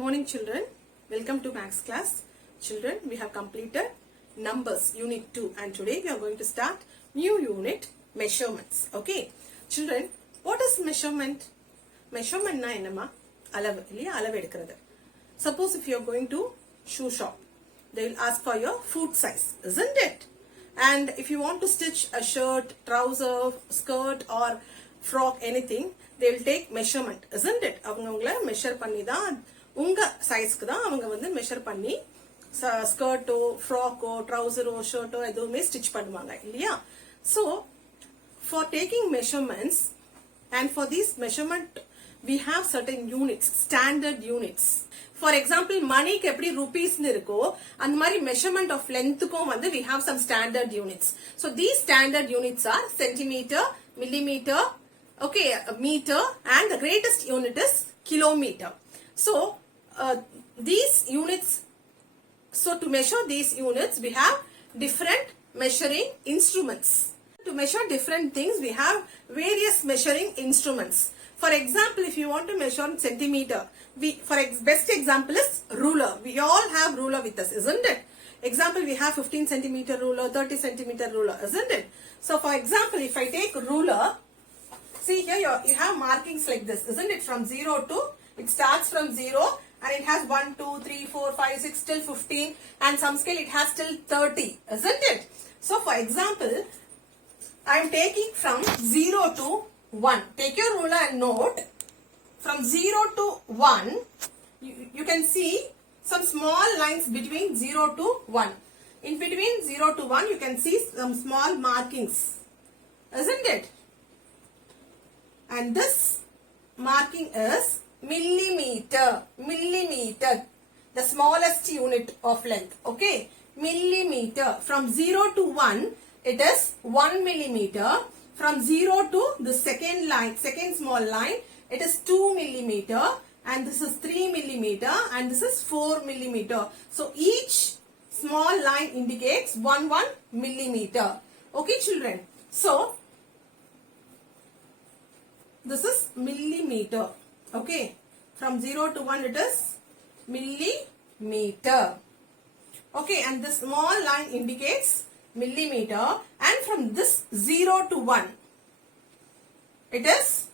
Morning children, welcome to Max class. Children, we have completed numbers unit 2 and today we are going to start new unit measurements. Okay, children, what is measurement? Measurement na enna alavu illaya alavu edukkuradhu. Suppose if you are going to shoe shop, they will ask for your foot size, isn't it? And if you want to stitch a shirt, trouser, skirt or frock, anything, they will take measurement, isn't it? avanga ungala measure panni dhaan unga size ku dhaan avanga vandu measure panni skirt o frock o trouser o shirt o eduvume stitch பண்ணுவாங்க இல்லையா? So for taking measurements and for these measurement we have certain units, standard units. For example, money ku eppadi rupees nu irukko and mari measurement of length ku vandu we have some standard units. So these standard units are centimeter, millimeter, okay, meter, and the greatest unit is kilometer. So these units, so to measure these units we have different measuring instruments. To measure different things we have various measuring instruments. For example, if you want to measure centimeter, best example is ruler. We all have ruler with us, isn't it? Example, we have 15 centimeter ruler, 30 centimeter ruler, isn't it? So for example, if I take ruler, see here you have markings like this, isn't it? From 0 to, it starts from 0 and it has 1, 2, 3, 4, 5, 6 till 15 and some scale it has till 30, isn't it? So for example, I am taking from 0 to 1. Take your ruler and note, from 0 to 1, you can see some small lines between 0 to 1. In between 0 to 1, you can see some small markings, isn't it? And this marking is millimeter, millimeter, the smallest unit of length, okay? Millimeter. From 0 to 1, it is 1 millimeter. From 0 to the second line, second small line, it is 2 millimeter, and this is 3 millimeter, and this is 4 millimeter. So each small line indicates 1 millimeter. Okay, children. So this is millimeter. Okay, from 0 to 1 it is millimeter. Okay, and this small line indicates millimeter, and from this 0 to 1 it is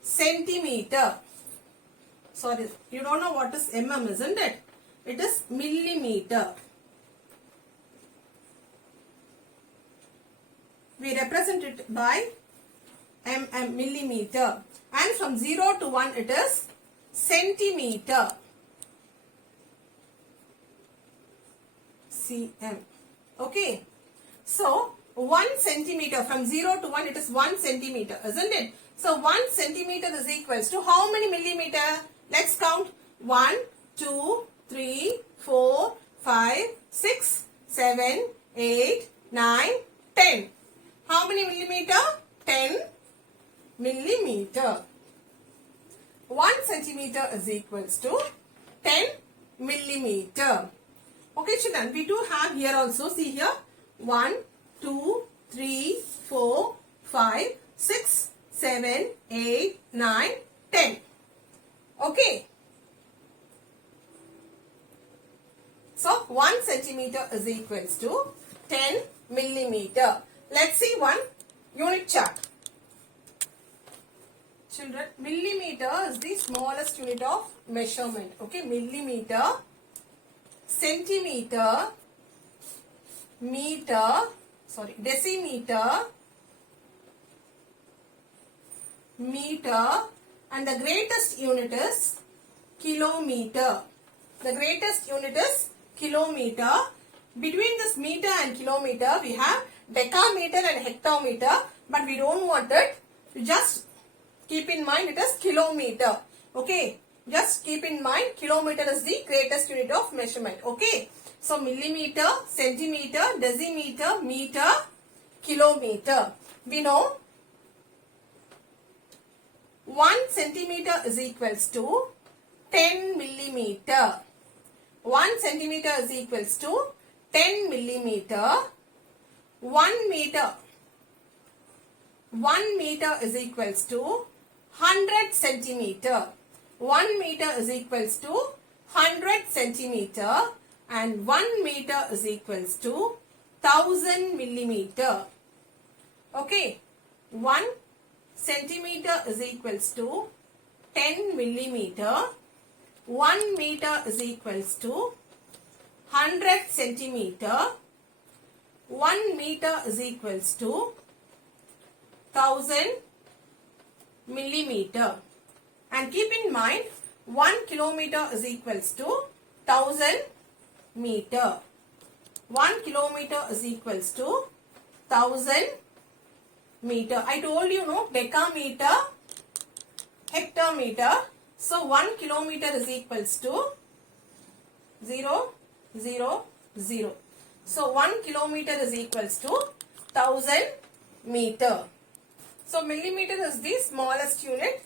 centimeter. Sorry, you don't know what is mm, isn't it? It is millimeter. We represent it by mm, millimeter, and from 0 to 1 it is centimeter, cm. Okay, so 1 centimeter, from 0 to 1 it is 1 centimeter, isn't it? So 1 centimeter is equals to how many millimeter? Let's count. 1, 2, 3, 4, 5, 6, 7, 8, 9, 10. How many millimeter? 10 millimeter. 1 centimeter is equals to 10 millimeter. Okay, children, we do have here also, see here, 1, 2, 3, 4, 5, 6, 7, 8, 9, 10. Okay. So 1 centimeter is equals to 10 millimeter. Let's see one unit chart. Children, millimeter is the smallest unit of measurement. Okay, millimeter, centimeter, meter, sorry, decimeter, meter, and the greatest unit is kilometer. The greatest unit is kilometer. Between this meter and kilometer, we have decameter and hectometer, but we don't want it. You just keep in mind it is kilometer. Okay, just keep in mind kilometer is the greatest unit of measurement. Okay, so millimeter, centimeter, decimeter, meter, kilometer. We know 1 centimeter is equals to 10 millimeter. 1 centimeter is equals to 10 millimeter. 1 meter. 1 meter is equals to 100 centimeter. 1 meter is equals to 100 centimeter, and 1 meter is equals to 1000 millimeter. Okay, 1 centimeter is equals to 10 millimeter. 1 meter is equals to 100 centimeter. 1 meter is equals to 1000 millimeter. And keep in mind, 1 kilometer is equals to 1000 meter. 1 kilometer is equals to 1000 meter. I told you, no, decameter, hectometer. So 1 kilometer is equals to 0, 0, 0. So 1 kilometer is equals to 1000 meter. So millimeter is the smallest unit.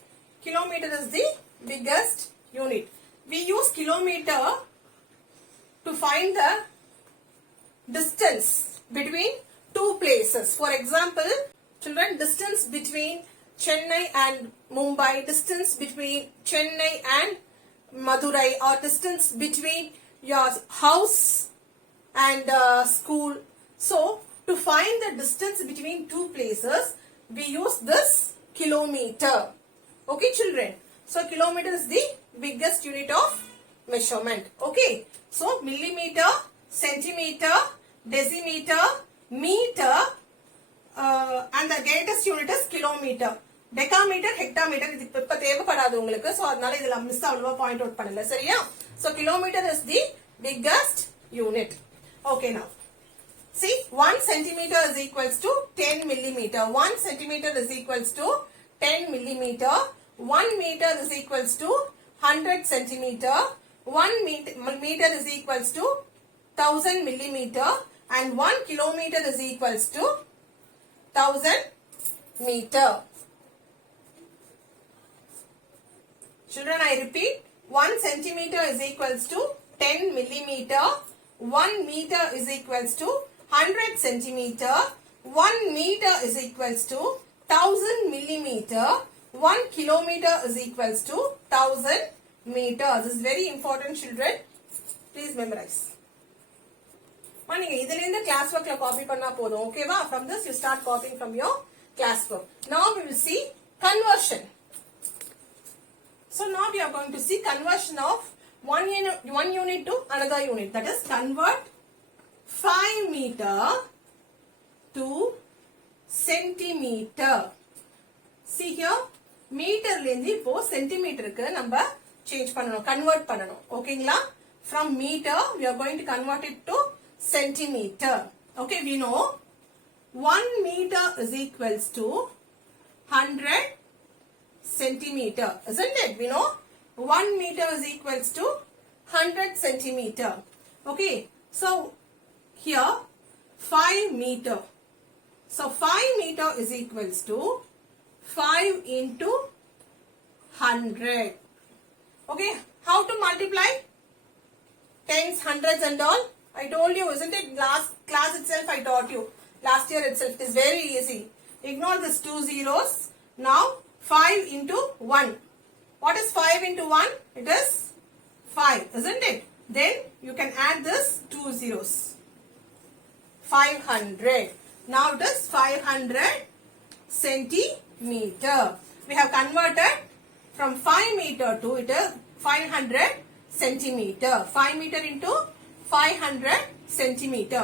Kilometer is the biggest unit. We use kilometer to find the distance between two places. For example, children, distance between Chennai and Mumbai, distance between Chennai and Madurai, or distance between your house and school. So, to find the distance between two places, we use this kilometer. Okay, children. So, kilometer is the biggest unit of measurement. Okay. So, millimeter, centimeter, decimeter, meter, and the greatest unit is kilometer. Decameter, hectometer, இது இப்ப தேவைப்படாது உங்களுக்கு. So, அதனால இதுல miss அவ்வளவா point out பண்ணல. சரியா? So, kilometer is the biggest unit. Okay, now. See, 1 centimeter is equals to 10 millimeter. 1 centimeter is equals to 10 millimeter. 1 meter is equals to 100 centimeter. 1 meter is equals to 1000 millimeter. And 1 kilometer is equals to 1000 meter. Children, I repeat, 1 centimeter is equals to 10 millimeter. 1 meter is equals to 100 centimeter. 1 meter is equals to 1000 millimeter. 1 kilometer is equals to 1000 meter. This is very important, children. Please memorize. நீங்க இதுல இருந்து class ஒர்க்ல copy பண்ணா போதும். ஓகேவா? From this you start copying from your class work. Now we will see conversion. So now we are going to see conversion of one unit to another unit. That is, convert 5 meter to centimeter. See here, meter lendi இப்போ centimeter க்கு நம்ம change பண்ணனும், convert பண்ணனும். ஓகேங்களா? From meter we are going to convert it to centimeter. Okay, we know 1 meter is equals to 100 centimeter, isn't it? We know 1 meter is equals to 100 centimeter. Okay, so here 5 meter. So 5 meter is equals to 5 into 100. Okay, how to multiply? Tens, hundreds and all. I told you, isn't it? Last class itself I taught you. Last year itself. It is very easy. Ignore these 2 zeros. Now 5 into 1. What is 5 into 1? It is 5, isn't it? Then you can add this 2 zeros. 500. Now it is 500 centimeter. We have converted from 5 meter to it is 500 centimeter. 5 meter into 500 centimeter.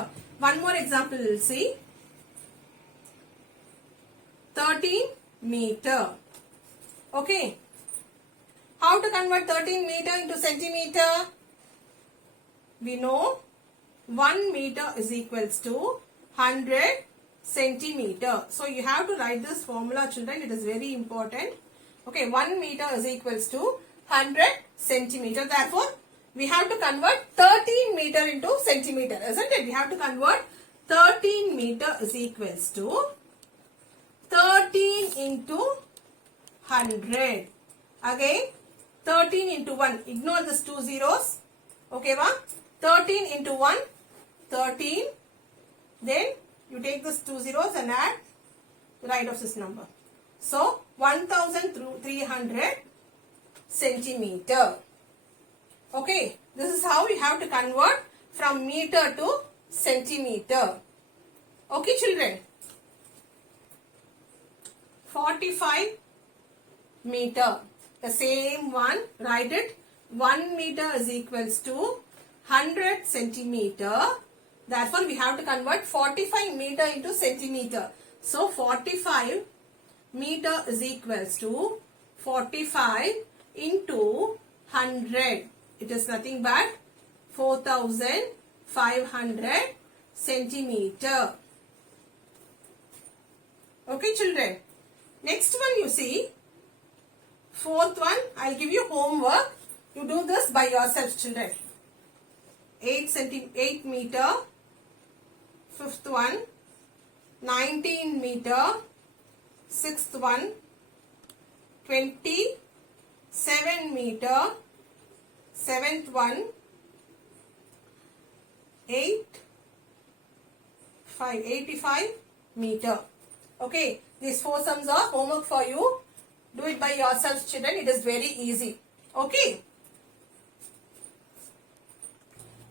One more example we will see. 13 meter. Okay. How to convert 13 meter into centimeter? We know 1 meter is equals to 100 centimeter. So you have to write this formula, children. It is very important. Okay, 1 meter is equals to 100 centimeter. Therefore, we have to convert 13 meter into centimeter, isn't it? We have to convert 13 meter is equals to 13 into 100. Again, 13 into 1. Ignore these 2 zeros. Okay, va? 13 into 1, 13. Then you take these 2 zeros and add the right of this number. So, 1300 centimeter. Okay, this is how we have to convert from meter to centimeter. Okay, children. 45 meter. The same one, write it. 1 meter is equals to 100 centimeter. Therefore, we have to convert 45 meter into centimeter. So, 45 meter is equals to 45 into 100. It is nothing but 4,500 centimeter. Okay, children. Next one you see. Fourth one, I'll give you homework. You do this by yourself, children. 8 meter. Fifth one, 19 meter. Sixth one, 27 meter. Seventh one, 85 meter. Okay, these four sums are homework for you. Do it by yourself, children. It is very easy. Okay.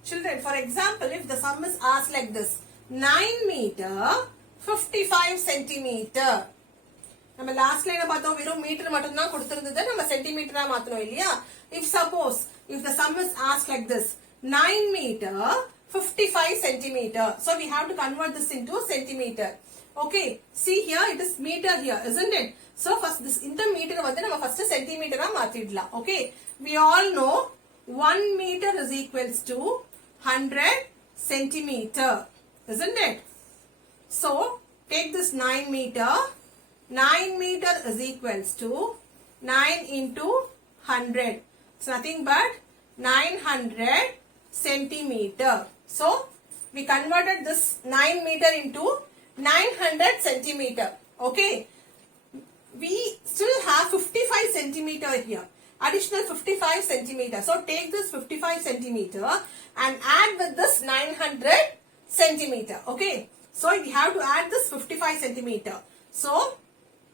Children, for example, if the sum is asked like this, 9 meter, 55 centimeter. நம்ம last line பார்த்தோம் வெறும் metre மட்டும் தான் கொடுத்திருந்தது நம்ம சென்டிமீட்டரா மாத்தணும் இல்லையா if suppose if the sum is asked like this 9 meter 55 centimeter so we have to convert this into centimeter okay see here it is meter here isn't it so first this இந்த metre வந்து நம்ம first சென்டிமீட்டரா மாத்திடலாம் okay we all know 1 meter is equals to 100 centimeter isn't it so take this 9 meter 9 meter is equals to 9 into 100. It's nothing but 900 centimeter. So, we converted this 9 meter into 900 centimeter. Okay. We still have 55 centimeter here. Additional 55 centimeter. So, take this 55 centimeter and add with this 900 centimeter. Okay. So, we have to add this 55 centimeter. So,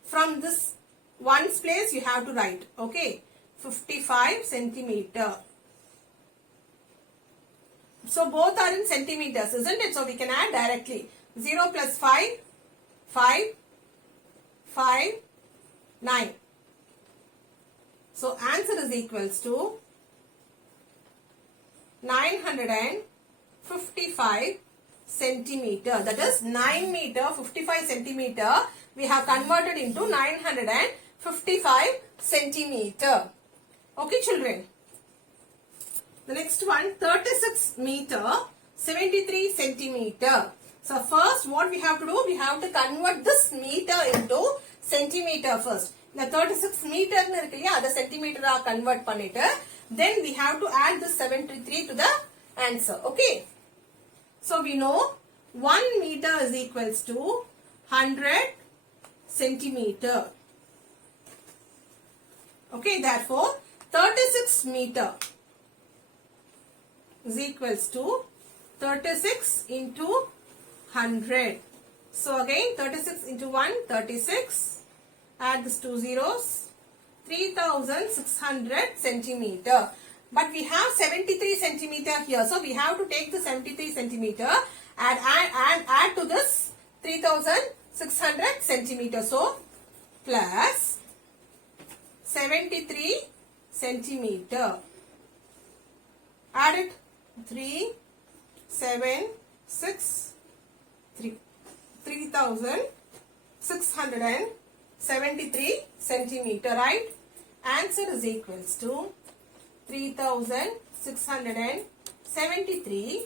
from this ones place you have to write okay 55 centimeter so both are in centimeters isn't it so we can add directly 0 plus 5 9 so answer is equals to 955 centimeter that is 9 meter 55 centimeter we have converted into 955 centimeter. Okay, children. The next one, 36 meter, 73 centimeter. So, first what we have to do, we have to convert this meter into centimeter first. The 36 meter, the centimeter convert pannite. Then we have to add the 73 to the answer. Okay. So, we know 1 meter is equals to 100 centimeter. Okay, therefore 36 meter is equals to 36 into 100. So again 36 into 1, 36. Add these two zeros. 3600 centimeter. But we have 73 centimeter here. So we have to take the 73 centimeter and add to this 3600 centimeter. So, plus 73 centimeter. Add it 3, 7, 6, 3. 3673 centimeter, right? Answer is equals to 3673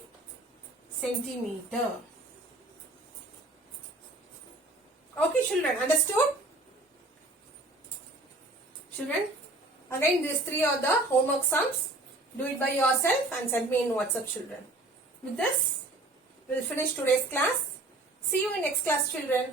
centimeter. Okay, children, understood? Children, again these three are the homework sums. Do it by yourself and send me in WhatsApp, children. With this, we will finish today's class. See you in next class, children.